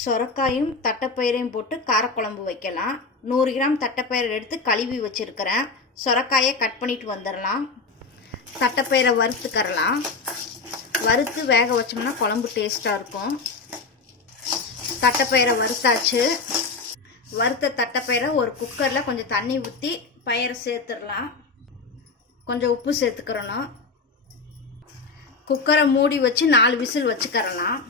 சொரக்காயும் தட்டைப்பயிரையும் போட்டு காரக்குழம்பு வைக்கலாம். நூறு கிராம் தட்டைப்பயிரை எடுத்து கழுவி வச்சுருக்கிறேன். சொரக்காயை கட் பண்ணிட்டு வந்துடலாம். தட்டைப்பயிரை வறுத்துக்கரலாம் வறுத்து வேக வச்சோம்னா குழம்பு டேஸ்ட்டாக இருக்கும். தட்டைப்பயிரை வறுத்தாச்சு. வறுத்த தட்டைப்பயிரை ஒரு குக்கரில் கொஞ்சம் தண்ணி ஊற்றி பயிரை சேர்த்துடலாம். கொஞ்சம் உப்பு சேர்த்துக்கிறணும். குக்கரை மூடி வச்சு நாலு விசில் வச்சுக்கிறலாம்.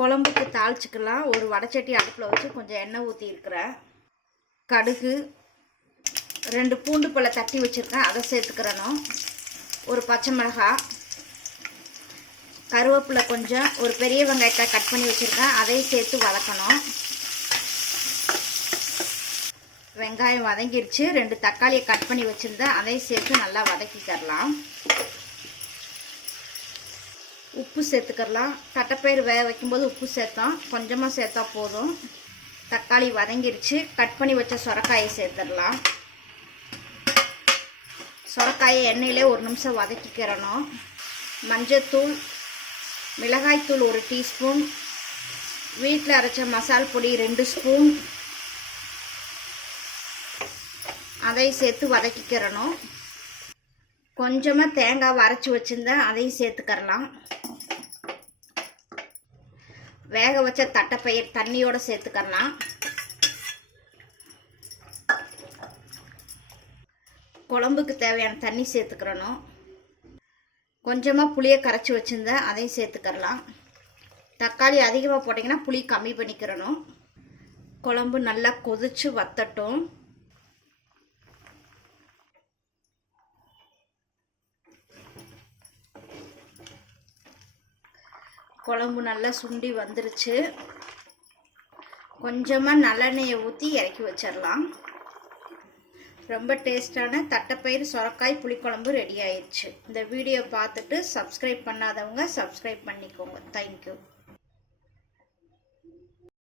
குழம்புக்கு தாளிச்சிக்கலாம். ஒரு வடைச்சட்டி அடுப்பில் வச்சு கொஞ்சம் எண்ணெய் ஊற்றி இருக்கிறேன் கடுகு ரெண்டு பூண்டு பழ தட்டி வச்சுருக்கேன். அதை சேர்த்துக்கிறணும். ஒரு பச்சை மிளகாய் கருவேப்பிலை கொஞ்சம் ஒரு பெரிய வெங்காயத்தை கட் பண்ணி வச்சுருக்கேன். அதையும் சேர்த்து வதக்கணும். வெங்காயம் வதங்கிருச்சு. ரெண்டு தக்காளியை கட் பண்ணி வச்சுருந்தேன். அதையும் சேர்த்து நல்லா வதக்கிக்கிறலாம் உப்பு சேர்த்துக்கலாம் தட்டைப்பயிறு வேக வைக்கும்போது உப்பு சேர்த்தோம். கொஞ்சமாக சேர்த்தா போதும். தக்காளி வதங்கிருச்சு. கட் பண்ணி வச்ச சொரக்காயை சேர்த்துடலாம். சொரக்காயை எண்ணெயிலே ஒரு நிமிஷம் வதக்கிக்கிறணும். மஞ்சத்தூள் மிளகாய்த்தூள் ஒரு டீஸ்பூன். வீட்டில் அரைச்ச மசால் பொடி ரெண்டு ஸ்பூன். அதை சேர்த்து வதக்கிக்கிறணும். கொஞ்சமாக தேங்காய் வரைச்சி வச்சுருந்தேன் அதையும் சேர்த்துக்கரலாம் வேக வச்ச தட்டைப்பயிர் தண்ணியோடு சேர்த்துக்கரலாம் குழம்புக்கு தேவையான தண்ணி சேர்த்துக்கிறணும். கொஞ்சமாக புளியை கரைச்சி வச்சுருந்தேன் அதையும் சேர்த்துக்கரலாம் தக்காளி அதிகமாக போட்டிங்கன்னா புளி கம்மி பண்ணிக்கிறணும். குழம்பு நல்லா கொதிச்சு வத்தட்டும். குழம்பு நல்லா சுண்டி வந்துருச்சு. கொஞ்சமாக நல்லெண்ணெயை ஊற்றி இறக்கி வச்சிடலாம். ரொம்ப டேஸ்டான தட்டைப்பயிறு சுரக்காய் புளிக்குழம்பு ரெடி ஆயிடுச்சு இந்த வீடியோ பார்த்துட்டு சப்ஸ்கிரைப் பண்ணாதவங்க சப்ஸ்கிரைப் பண்ணிக்கோங்க. தேங்க்யூ